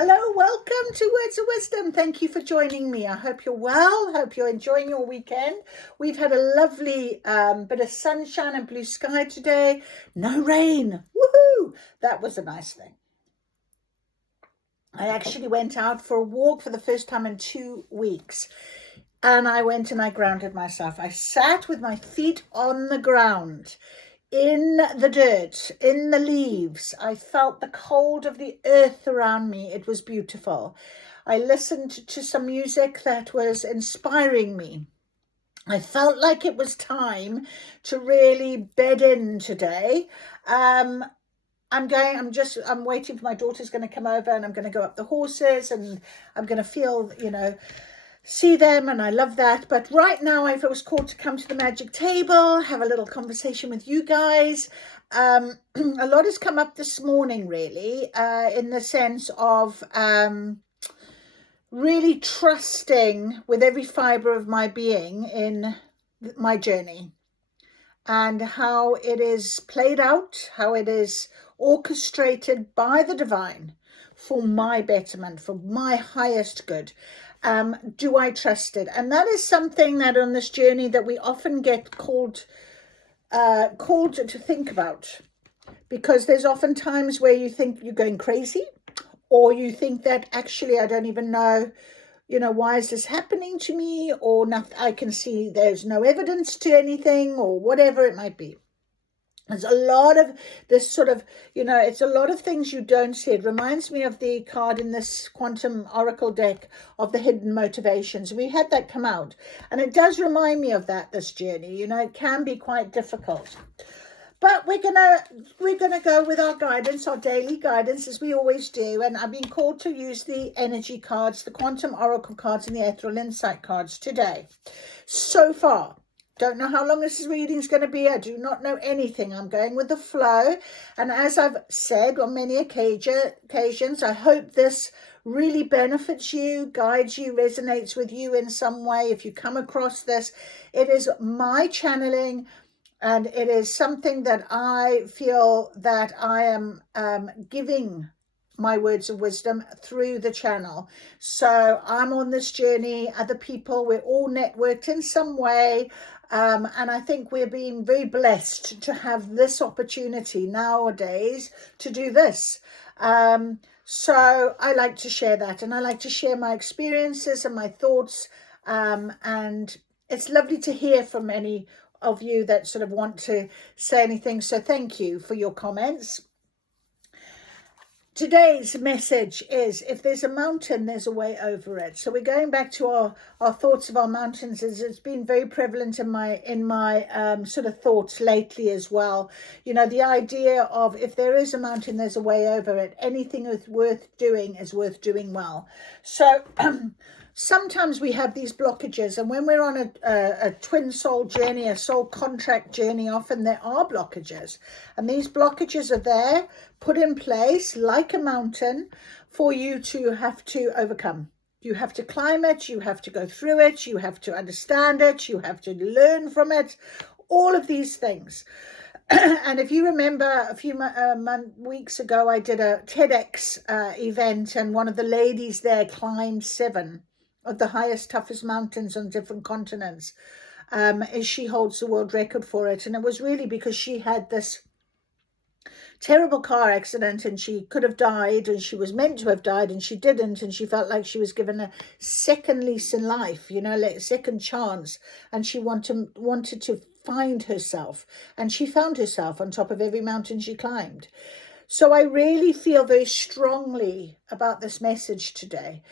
Hello, welcome to Words of Wisdom. Thank you for joining me. I hope you're well. Hope you're enjoying your weekend. We've had a lovely bit of sunshine and blue sky today. No rain. Woohoo! That was a nice thing. I actually went out for a walk for the first time in 2 weeks. And I went and I grounded myself. I sat with my feet on the ground, in the dirt, in the leaves. I felt the cold of the earth around me. It was beautiful. I listened to some music that was inspiring me. I felt like it was time to really bed in today. I'm waiting for my daughter's going to come over, and I'm going to go up the horses, and I'm going to feel, see them, and I love that. But right now I was called to come to the magic table, have a little conversation with you guys. A lot has come up this morning, really, in the sense of really trusting with every fiber of my being in my journey and how it is played out, how it is orchestrated by the divine for my betterment, for my highest good. Do I trust it? And that is something that on this journey that we often get called to think about, because there's often times where you think you're going crazy, or you think that actually I don't even know, why is this happening to me, or nothing, I can see there's no evidence to anything, or whatever it might be. There's a lot of this sort of, it's a lot of things you don't see. It reminds me of the card in this Quantum Oracle deck of the hidden motivations. We had that come out, and it does remind me of that, this journey. It can be quite difficult. But we're gonna go with our guidance, our daily guidance, as we always do. And I've been called to use the energy cards, the Quantum Oracle cards, and the Ethereal Insight cards today. So far, don't know how long this reading is going to be. I do not know anything. I'm going with the flow. And as I've said on many occasions, I hope this really benefits you, guides you, resonates with you in some way. If you come across this, it is my channeling. And it is something that I feel that I am giving my words of wisdom through the channel. So I'm on this journey. Other people, we're all networked in some way. And I think we're being very blessed to have this opportunity nowadays to do this. So I like to share that, and I like to share my experiences and my thoughts. And it's lovely to hear from any of you that sort of want to say anything. So thank you for your comments. Today's message is, if there's a mountain, there's a way over it. So we're going back to our thoughts of our mountains, as it's been very prevalent in my sort of thoughts lately as well. The idea of, if there is a mountain, there's a way over it. Anything that's worth doing is worth doing well. So sometimes we have these blockages, and when we're on a twin soul journey, a soul contract journey, often there are blockages, and these blockages are there, put in place like a mountain for you to have to overcome. You have to climb it, you have to go through it, you have to understand it, you have to learn from it, all of these things. And if you remember, a few weeks ago, I did a TEDx event, and one of the ladies there climbed 7 of the highest, toughest mountains on different continents. She holds the world record for it. And it was really because she had this terrible car accident, and she could have died, and she was meant to have died, and she didn't, and she felt like she was given a second lease in life, like a second chance, and she wanted to find herself, and she found herself on top of every mountain she climbed. So I really feel very strongly about this message today.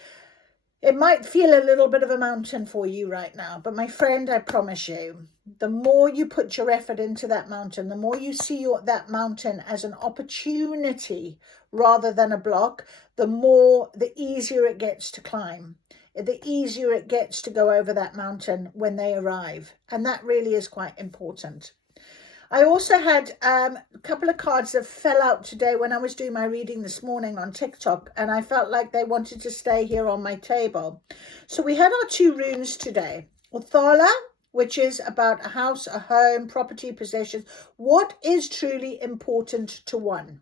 It might feel a little bit of a mountain for you right now, but my friend, I promise you, the more you put your effort into that mountain, the more you see that mountain as an opportunity rather than a block, the easier it gets to climb, the easier it gets to go over that mountain when they arrive. And that really is quite important. I also had a couple of cards that fell out today when I was doing my reading this morning on TikTok, and I felt like they wanted to stay here on my table. So we had our 2 runes today. Othala, which is about a house, a home, property, possessions. What is truly important to one?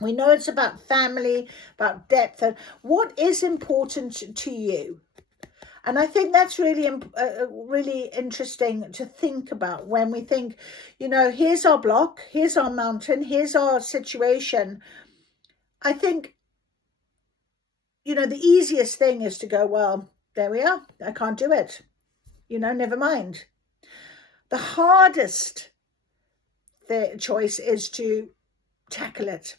We know it's about family, about depth, and what is important to you. And I think that's really interesting to think about when we think, here's our block, here's our mountain, here's our situation. I think, the easiest thing is to go, well, there we are. I can't do it. Never mind. The hardest choice is to tackle it.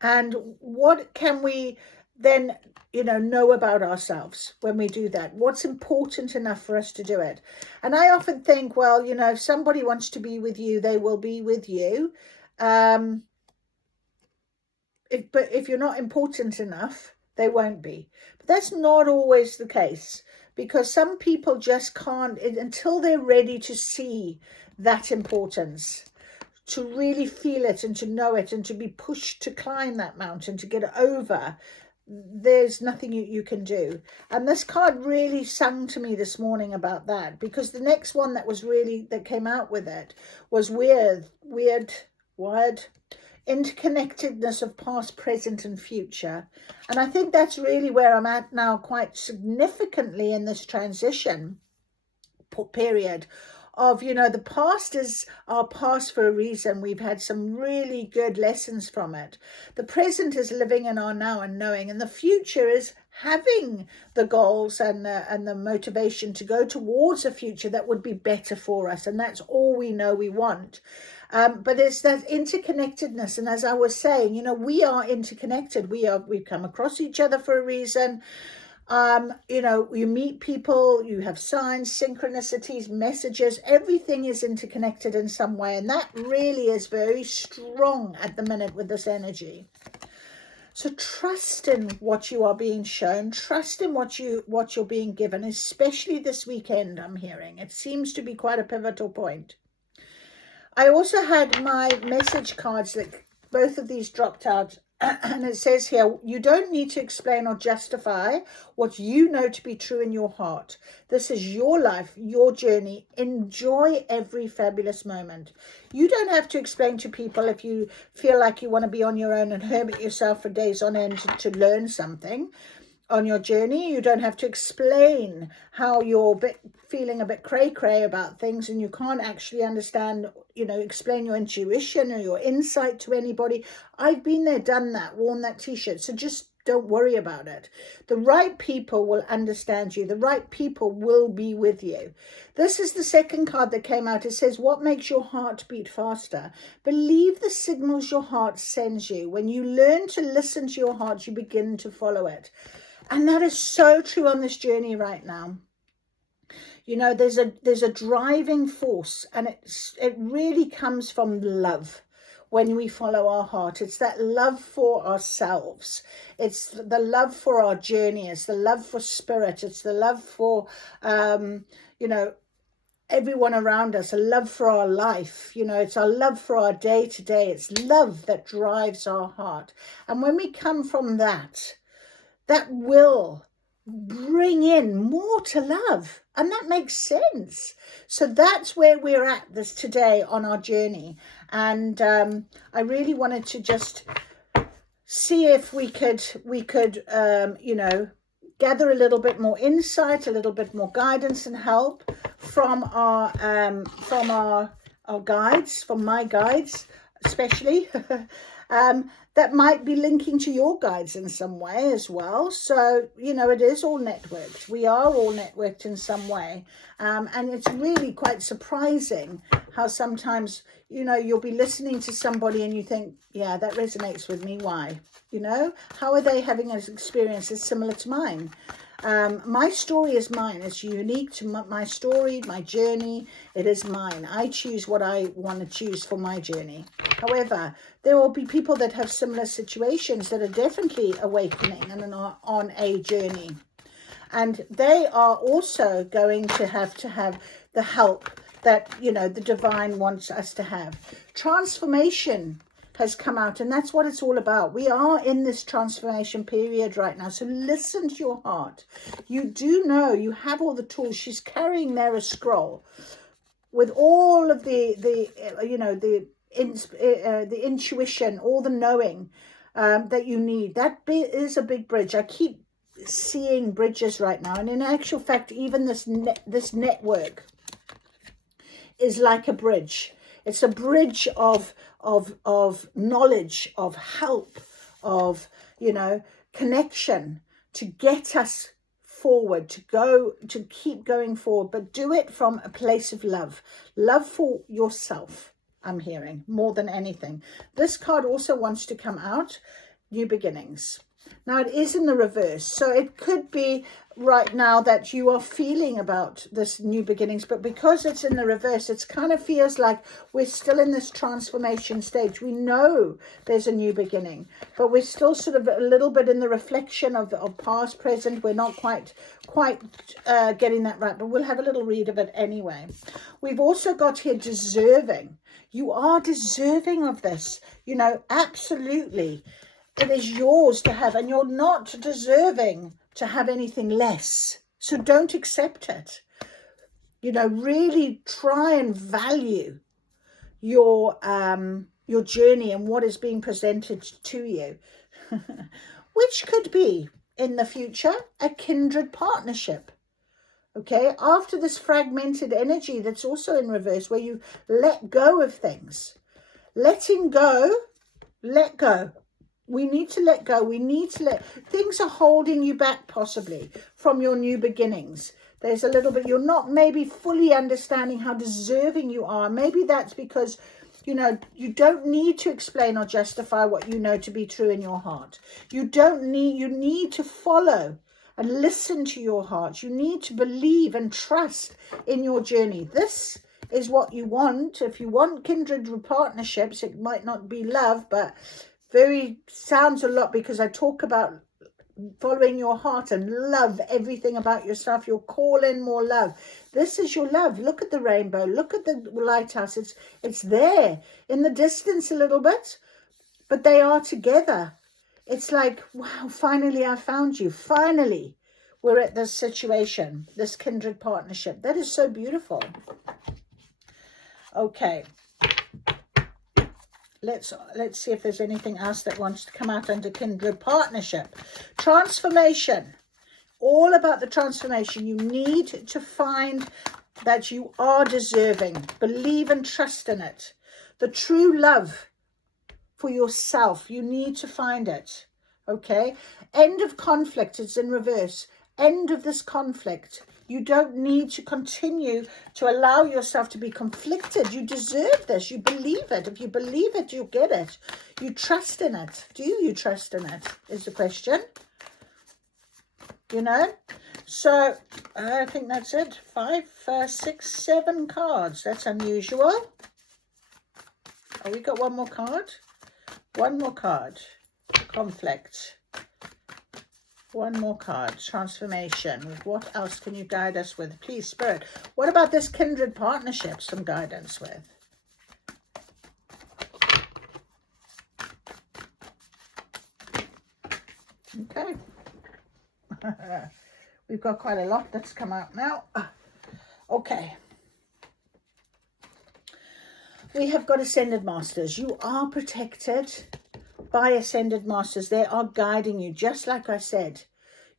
And what can we then know about ourselves when we do that? What's important enough for us to do it? And I often think, well, if somebody wants to be with you, they will be with you. But if you're not important enough, they won't be. But that's not always the case, because some people just can't, until they're ready to see that importance, to really feel it and to know it and to be pushed to climb that mountain, to get it over, there's nothing you can do. And this card really sang to me this morning about that, because the next one that came out with it was wired, interconnectedness of past, present and future. And I think that's really where I'm at now, quite significantly in this transition period of, the past is our past for a reason. We've had some really good lessons from it. The present is living in our now and knowing, and the future is having the goals and the motivation to go towards a future that would be better for us. And that's all we know we want. But it's that interconnectedness. And as I was saying, we are interconnected. We've come across each other for a reason. You meet people, you have signs, synchronicities, messages, everything is interconnected in some way. And that really is very strong at the minute with this energy. So trust in what you are being shown, trust in what you're being given, especially this weekend, I'm hearing. It seems to be quite a pivotal point. I also had my message cards that both of these dropped out. And it says here, you don't need to explain or justify what you know to be true in your heart. This is your life, your journey. Enjoy every fabulous moment. You don't have to explain to people if you feel like you want to be on your own and hermit yourself for days on end to learn something on your journey. You don't have to explain how you're feeling a bit cray-cray about things and you can't actually understand, explain your intuition or your insight to anybody. I've been there, done that, worn that t-shirt. So just don't worry about it. The right people will understand you. The right people will be with you. This is the second card that came out. It says, what makes your heart beat faster? Believe the signals your heart sends you. When you learn to listen to your heart, you begin to follow it. And that is so true on this journey right now. There's a driving force, and it really comes from love. When we follow our heart, it's that love for ourselves. It's the love for our journey. It's the love for spirit. It's the love for, everyone around us, a love for our life. It's our love for our day to day. It's love that drives our heart. And when we come from that will bring in more to love. And that makes sense. So that's where we're at this today on our journey. And I really wanted to just see if we could gather a little bit more insight, a little bit more guidance and help from our guides, from my guides especially. That might be linking to your guides in some way as well. So, it is all networked. We are all networked in some way. And it's really quite surprising how sometimes, you'll be listening to somebody and you think, yeah, that resonates with me. Why? How are they having an experience that's similar to mine? My story is mine. It's unique to my story, my journey. It is mine. I choose what I want to choose for my journey. However, there will be people that have similar situations that are definitely awakening and are on a journey. And they are also going to have the help that, the divine wants us to have. Transformation has come out, and that's what it's all about. We are in this transformation period right now, so listen to your heart. You do know you have all the tools. She's carrying there a scroll with all of the intuition, all the knowing, that you need. That is a big bridge. I keep seeing bridges right now, and in actual fact, even this network is like a bridge. It's a bridge of knowledge, of help, of, you know, connection to get us forward, to keep going forward, but do it from a place of love for yourself. I'm hearing more than anything. This card also wants to come out, new beginnings. Now it is in the reverse, so it could be right now that you are feeling about this new beginnings, but because it's in the reverse, it kind of feels like we're still in this transformation stage. We know there's a new beginning, but we're still sort of a little bit in the reflection of past, present. We're not quite getting that right, but we'll have a little read of it anyway. We've also got here deserving. You are deserving of this, you know, absolutely. It is yours to have, and you're not deserving to have anything less. So don't accept it. You know, really try and value your journey and what is being presented to you, which could be in the future a kindred partnership. Okay, after this fragmented energy that's also in reverse, where you let go of things. Letting go, let go. We need to let go. We need to let, things are holding you back possibly from your new beginnings. There's a little bit, you're not maybe fully understanding how deserving you are. Maybe that's because, you know, you don't need to explain or justify what you know to be true in your heart. You need to follow and listen to your heart. You need to believe and trust in your journey. This is what you want. If you want kindred partnerships, it might not be love, but sounds a lot, because I talk about following your heart and love everything about yourself. You'll call in more love. This is your love. Look at the rainbow. Look at the lighthouse. It's there in the distance a little bit, but they are together. It's like, wow, finally I found you. Finally, we're at this situation, this kindred partnership. That is so beautiful. Okay. Let's see if there's anything else that wants to come out under kindred partnership. Transformation. All about the transformation. You need to find that you are deserving. Believe and trust in it. The true love for yourself. You need to find it. Okay. End of conflict. It's in reverse. End of this conflict. You don't need to continue to allow yourself to be conflicted. You deserve this. You believe it. If you believe it, you get it. You trust in it. Do you trust in it is the question. You know? So I think that's it. 5, 6, 7 cards. That's unusual. Oh, we got one more card. One more card. Conflict. One more card, transformation. What else can you guide us with? Please, Spirit. What about this kindred partnership? Some guidance with. Okay. We've got quite a lot that's come out now. Okay. We have got Ascended Masters. You are protected by Ascended Masters. They are guiding you, just like I said.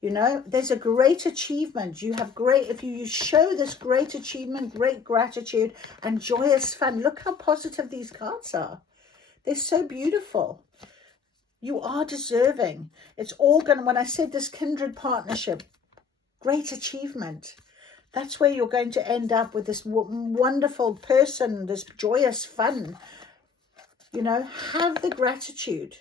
You know, there's a great achievement. You have great, if you show this great achievement, great gratitude and joyous fun. Look how positive these cards are. They're so beautiful. You are deserving. It's all going to, when I said this kindred partnership, great achievement. That's where you're going to end up with this wonderful person, this joyous fun. You know, have the gratitude,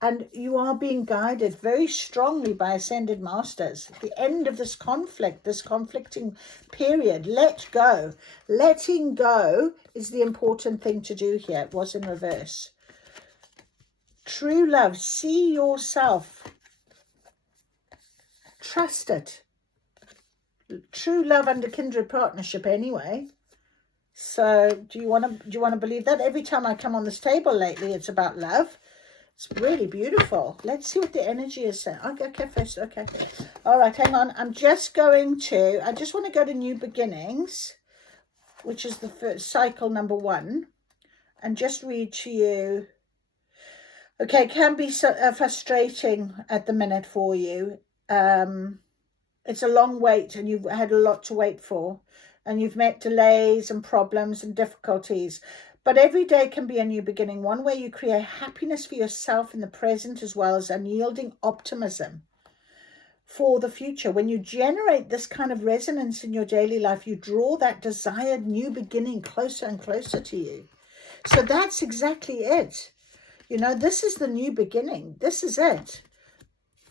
and you are being guided very strongly by Ascended Masters. At the end of this conflict, this conflicting period, let go. Letting go is the important thing to do here. It was in reverse. True love, see yourself. Trust it. True love under kindred partnership anyway. So do you want to believe that? Every time I come on this table lately, it's about love. It's really beautiful. Let's see what the energy is saying. Okay, first. Okay. All right, hang on. I just want to go to New Beginnings, which is the first cycle number 1, and just read to you. Okay, it can be frustrating at the minute for you. It's a long wait and you've had a lot to wait for, and you've met delays and problems and difficulties. But every day can be a new beginning, one where you create happiness for yourself in the present as well as unyielding optimism for the future. When you generate this kind of resonance in your daily life, you draw that desired new beginning closer and closer to you. So that's exactly it. You know, this is the new beginning. This is it.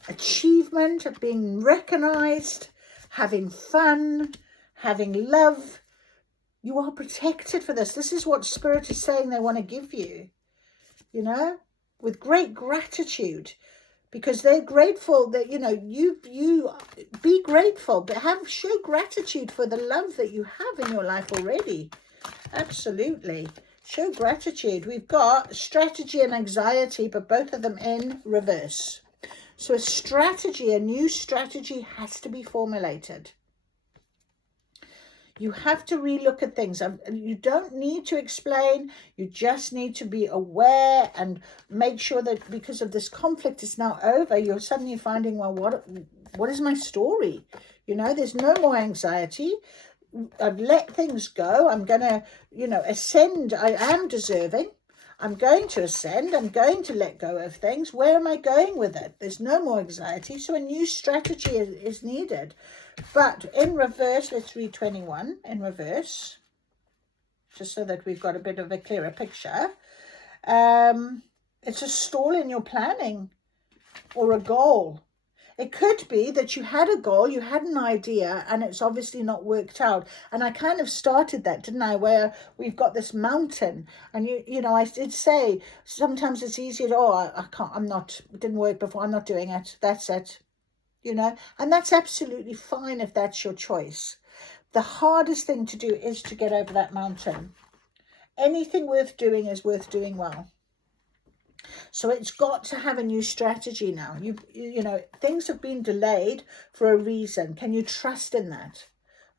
Achievement, being recognized, having fun, having love. You are protected for this. This is what Spirit is saying they want to give you, you know, with great gratitude, because they're grateful that, you know, you be grateful, but show gratitude for the love that you have in your life already. Absolutely. Show gratitude. We've got strategy and anxiety, but both of them in reverse. So a strategy, a new strategy has to be formulated. You have to relook at things. You don't need to explain. You just need to be aware and make sure that because of this conflict is now over, you're suddenly finding, well, what is my story? You know, there's no more anxiety. I've let things go. I'm going to, you know, ascend. I am deserving. I'm going to ascend. I'm going to let go of things. Where am I going with it? There's no more anxiety. So a new strategy is needed. But in reverse, let's read 21 in reverse, just so that we've got a bit of a clearer picture. It's a stall in your planning or a goal. It could be that you had a goal, you had an idea, and it's obviously not worked out. And I kind of started that, didn't I, where we've got this mountain. And, you know, I did say sometimes it's easier to, I can't, it didn't work before, I'm not doing it. That's it, you know. And that's absolutely fine if that's your choice. The hardest thing to do is to get over that mountain. Anything worth doing is worth doing well. So it's got to have a new strategy now. You know, things have been delayed for a reason. Can you trust in that?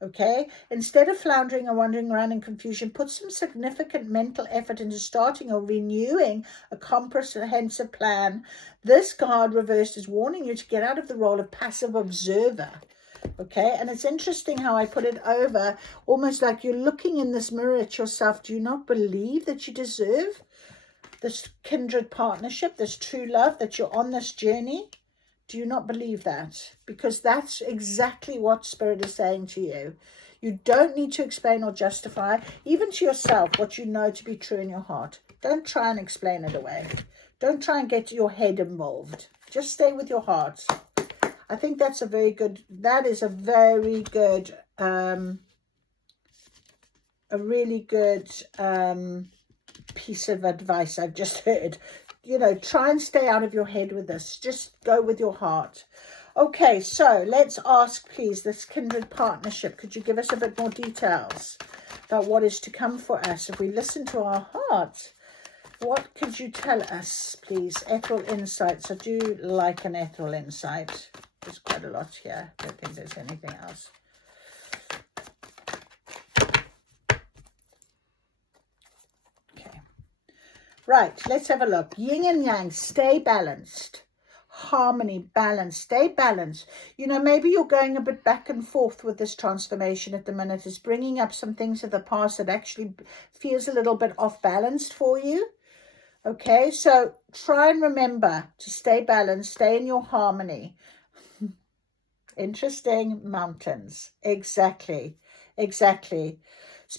Okay. Instead of floundering or wandering around in confusion, put some significant mental effort into starting or renewing a comprehensive plan. This card reversed is warning you to get out of the role of passive observer. Okay. And it's interesting how I put it over, almost like you're looking in this mirror at yourself. Do you not believe that you deserve this kindred partnership, this true love, that you're on this journey? Do you not believe that? Because that's exactly what Spirit is saying to you. You don't need to explain or justify, even to yourself, what you know to be true in your heart. Don't try and explain it away. Don't try and get your head involved. Just stay with your heart. I think that's a very good, a really good piece of advice I've just heard. You know, try and stay out of your head with this. Just go with your heart. Okay, so let's ask, please, this kindred partnership. Could you give us a bit more details about what is to come for us if we listen to our heart? What could you tell us, please? Ethereal insights. I do like an ethereal insight. There's quite a lot here. I don't think there's anything else. Right, let's have a look. Yin and yang, stay balanced. Harmony, balance, stay balanced. You know, maybe you're going a bit back and forth with this transformation at the minute. It's bringing up some things of the past that actually feels a little bit off balanced for you. Okay, so try and remember to stay balanced, stay in your harmony. Interesting, mountains. Exactly, exactly.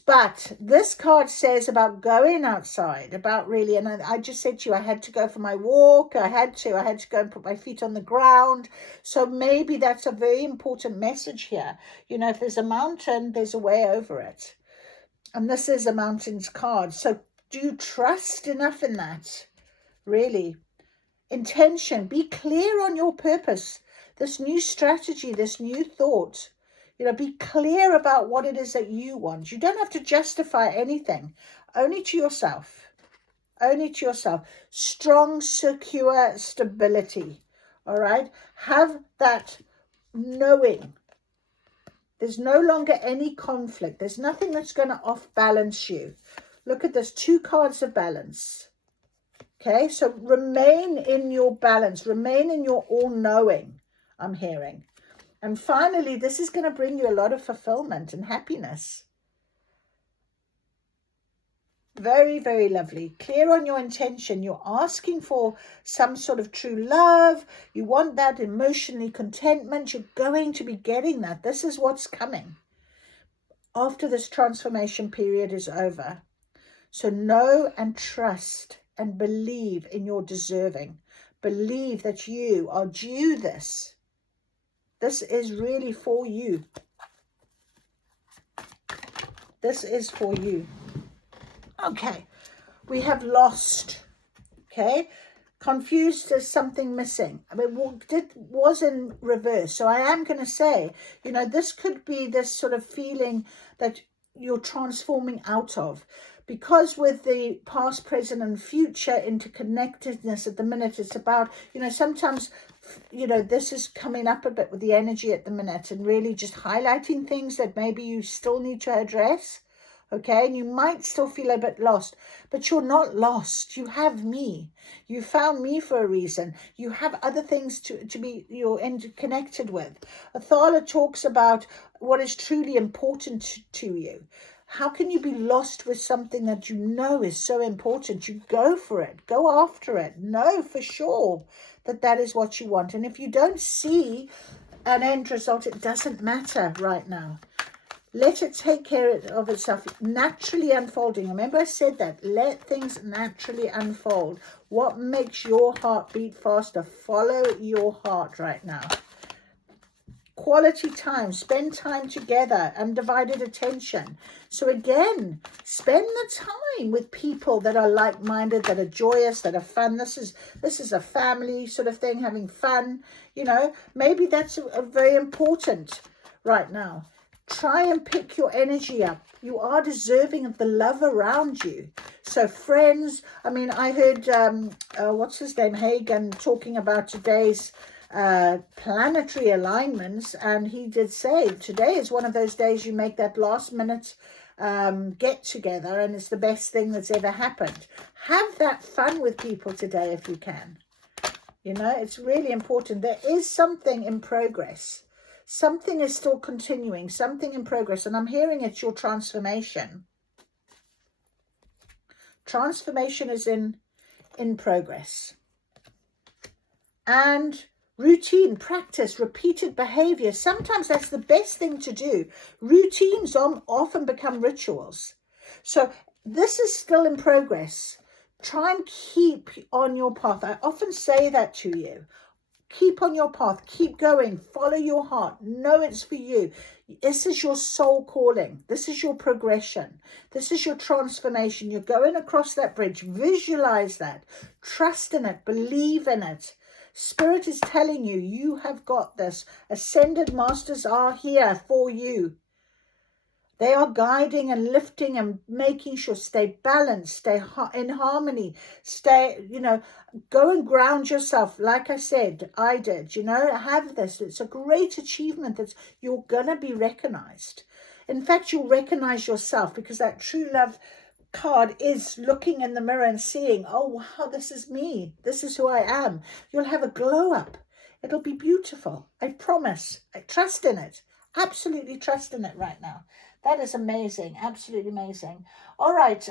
But this card says about going outside, about really, and I just said to you, I had to go for my walk. I had to go and put my feet on the ground. So maybe that's a very important message here. You know, if there's a mountain, there's a way over it. And this is a mountains card. So do you trust enough in that? Really? Intention, be clear on your purpose. This new strategy, this new thought. You know, be clear about what it is that you want. You don't have to justify anything, only to yourself. Only to yourself. Strong, secure stability. All right? Have that knowing. There's no longer any conflict. There's nothing that's going to off-balance you. Look at this, 2 cards of balance. Okay, so remain in your balance, remain in your all-knowing, I'm hearing. And finally, this is going to bring you a lot of fulfillment and happiness. Very, very lovely. Clear on your intention. You're asking for some sort of true love. You want that emotionally contentment. You're going to be getting that. This is what's coming after this transformation period is over. So know and trust and believe in your deserving. Believe that you are due this. This is really for you. This is for you. Okay, we have lost. Okay, confused as something missing. I mean, it was in reverse. So I am going to say, you know, this could be this sort of feeling that you're transforming out of. Because with the past, present and future interconnectedness at the minute, it's about, you know, sometimes, you know, this is coming up a bit with the energy at the minute and really just highlighting things that maybe you still need to address. Okay, and you might still feel a bit lost, but you're not lost. You have me. You found me for a reason. You have other things to be you're interconnected with. Athala talks about what is truly important to you. How can you be lost with something that you know is so important? You go for it. Go after it. Know for sure that that is what you want. And if you don't see an end result, it doesn't matter right now. Let it take care of itself, naturally unfolding. Remember I said that. Let things naturally unfold. What makes your heart beat faster? Follow your heart right now. Quality time. Spend time together. Undivided attention. So again, spend the time with people that are like-minded, that are joyous, that are fun. This is a family sort of thing, having fun. You know, maybe that's a very important right now. Try and pick your energy up. You are deserving of the love around you. So friends, I mean, I heard, what's his name, Hagen, talking about today's planetary alignments. And he did say, today is one of those days you make that last minute get together. And it's the best thing that's ever happened. Have that fun with people today if you can. You know, it's really important. There is something in progress. Something is still continuing, something in progress, and I'm hearing it's your transformation. Transformation is in progress. And routine, practice, repeated behavior. Sometimes that's the best thing to do. Routines often become rituals. So this is still in progress. Try and keep on your path. I often say that to you. Keep on your path. Keep going. Follow your heart. Know it's for you. This is your soul calling. This is your progression. This is your transformation. You're going across that bridge. Visualize that. Trust in it. Believe in it. Spirit is telling you, you have got this. Ascended masters are here for you. They are guiding and lifting and making sure stay balanced, stay in harmony, stay, you know, go and ground yourself. Like I said, I did, you know, have this. It's a great achievement that you're going to be recognized. In fact, you'll recognize yourself because that true love card is looking in the mirror and seeing, oh, wow, this is me. This is who I am. You'll have a glow up. It'll be beautiful. I promise. I trust in it. Absolutely trust in it right now. That is amazing. Absolutely amazing. All right.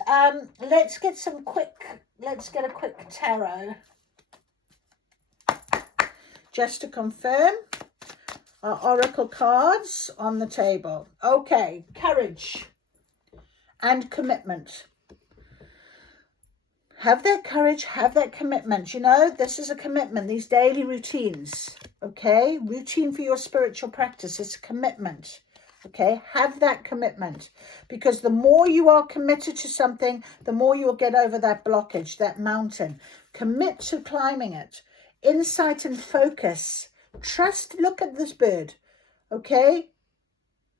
Let's get a quick tarot. Just to confirm, our oracle cards on the table. Okay. Courage and commitment. Have that courage, have that commitment. You know, this is a commitment, these daily routines. Okay. Routine for your spiritual practice. It's a commitment. Okay, have that commitment, because the more you are committed to something, the more you'll get over that blockage, that mountain. Commit to climbing it. Insight and focus. Trust. Look at this bird. Okay,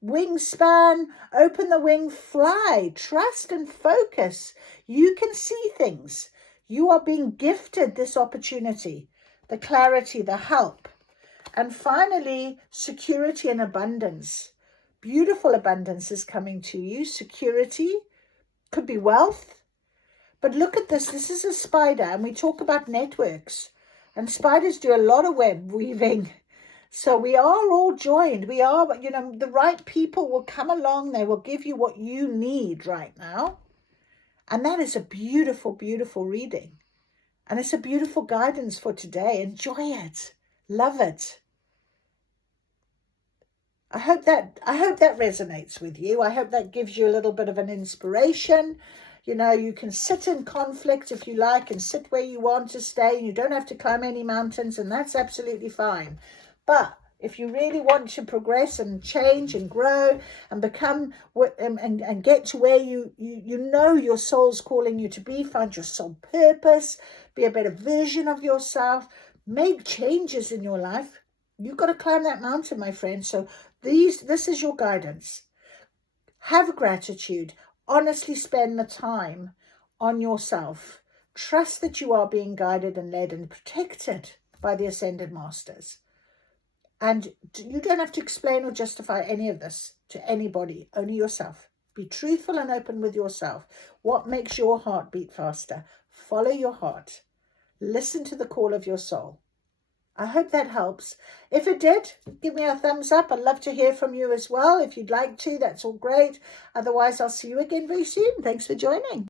wingspan, open the wing, fly. Trust and focus. You can see things. You are being gifted this opportunity, the clarity, the help. And finally, security and abundance. Beautiful abundance is coming to you. Security, could be wealth, But look at this. This is a spider, and we talk about networks. And spiders do a lot of web weaving. So we are all joined. We are, the right people will come along. They will give you what you need right now. And that is a beautiful, beautiful reading. And it's a beautiful guidance for today. Enjoy it. Love it. I hope that resonates with you. I hope that gives you a little bit of an inspiration. You can sit in conflict if you like and sit where you want to stay. You don't have to climb any mountains, and that's absolutely fine. But if you really want to progress and change and grow and become and get to where you know your soul's calling you to be, find your soul purpose, be a better version of yourself, make changes in your life, you've got to climb that mountain, my friend. So this is your guidance. Have gratitude. Honestly spend the time on yourself. Trust that you are being guided and led and protected by the Ascended Masters. And you don't have to explain or justify any of this to anybody, only yourself. Be truthful and open with yourself. What makes your heart beat faster? Follow your heart. Listen to the call of your soul. I hope that helps. If it did, give me a thumbs up. I'd love to hear from you as well. If you'd like to, that's all great. Otherwise, I'll see you again very soon. Thanks for joining.